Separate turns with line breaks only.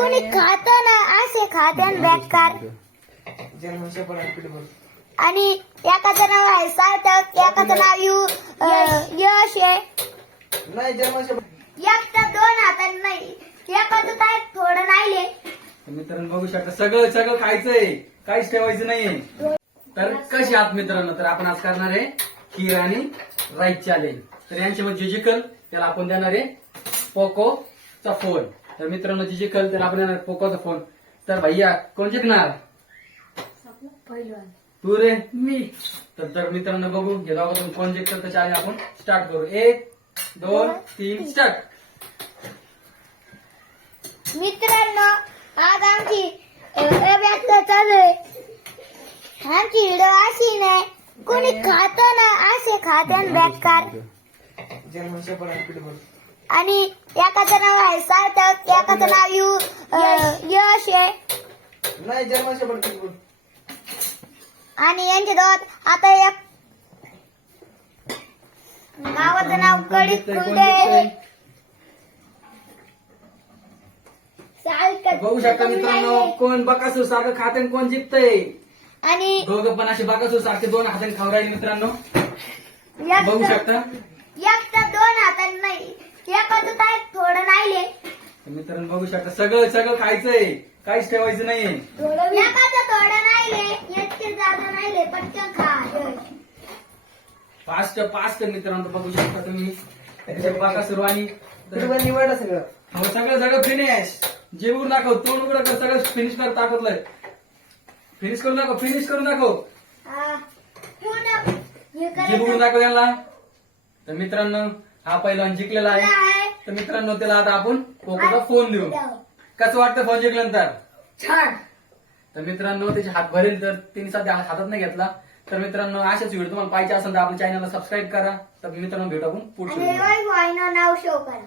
कोणी खात ना असे खाते बेकार. आणि एकाचं नाव आहे सार्थक एकाचं नाव यू अं, यश आहे.
नाही
एकटा दोन हातात नाही एकाचं काय थोडं राहिले
तर मित्रांनो बघू शकता सगळं सगळं खायचंय. काहीच ठेवायचं नाहीये. तर कशी आहात मित्रांनो? तर आपण आज करणार आहे खीर आणि राईस चॅलेंज तर यांच्यामध्ये जे जिकल त्याला आपण देणार आहे पोकोचा फोन तर मित्रांनो जे जिकल त्याला आपण देणार आहे पोकोचा फोन तर भैया कोण जिंकणार? तू रे? मी. तर तर मित्रांनो बघू दोघातून कोण जिंकल तर चॅलेंज आपण स्टार्ट करू. एक दोन तीन स्टार्ट
मित्रांनो आज आमची आमची व्हिडिओ अशी नाही कोणी खात ना असे खाते
पण पिठभर
आणि एकाचं नाव आहे सार्थक एकाचं नाव यू अं, यश. आहे.
नाही
आणि यांचे दोन आता एक. गावाचं नाव कडी
कोण जिंकतंय? कोण
कुंडे? सार्थक
बघू शकता मित्रांनो कोण बकासूर सारखं खाते कोण जिंकतंय?
आणि
दोघं पण असे बकासूर सारखे दोन हाताने खाऊ राहिले मित्रांनो. बघू शकता.
एकटं दोन हातात नाही. एकाचं काय थोडं राहिले.
तर मित्रांनो बघू शकता सगळं सगळं खायचंय. काहीच ठेवायचं नाहीये.
एकाचं थोडं राहिले एकटे जागा राहिले पटकन खा यश.
फास्ट फास्ट मित्रांनो बघू शकता तुम्ही. त्याच्यात बकासूर आणि
पिठभर निवडा सगळं.
हो सगळं सगळं फिनिश जेवून दाखव तोंड उघडं कर सगळं फिनिश कर टाकतलंय फिनिश करून दाखव फिनिश करून दाखव.
हा. पूर्ण हे
जेवून
करायचं
दाखव त्यांना तर मित्रांनो हा पहिलवान जिंकलेला आहे. तर मित्रांनो त्याला आता आपण पोकोचा फोन देऊ. कसं वाटतं फोन जिंकल्यानंतर?
छान.
तर मित्रांनो त्याचे हात भरेल तर तिने सध्या हात हातात नाही घेतला. तर मित्रांनो अशाच व्हिडिओ तुम्हाला पाहिजे असेल तर आपल्या चॅनलला सबस्क्राईब करा. तर मित्रांनो भेटू आपण पुढच्या व्हिडिओ
नाव शो करा.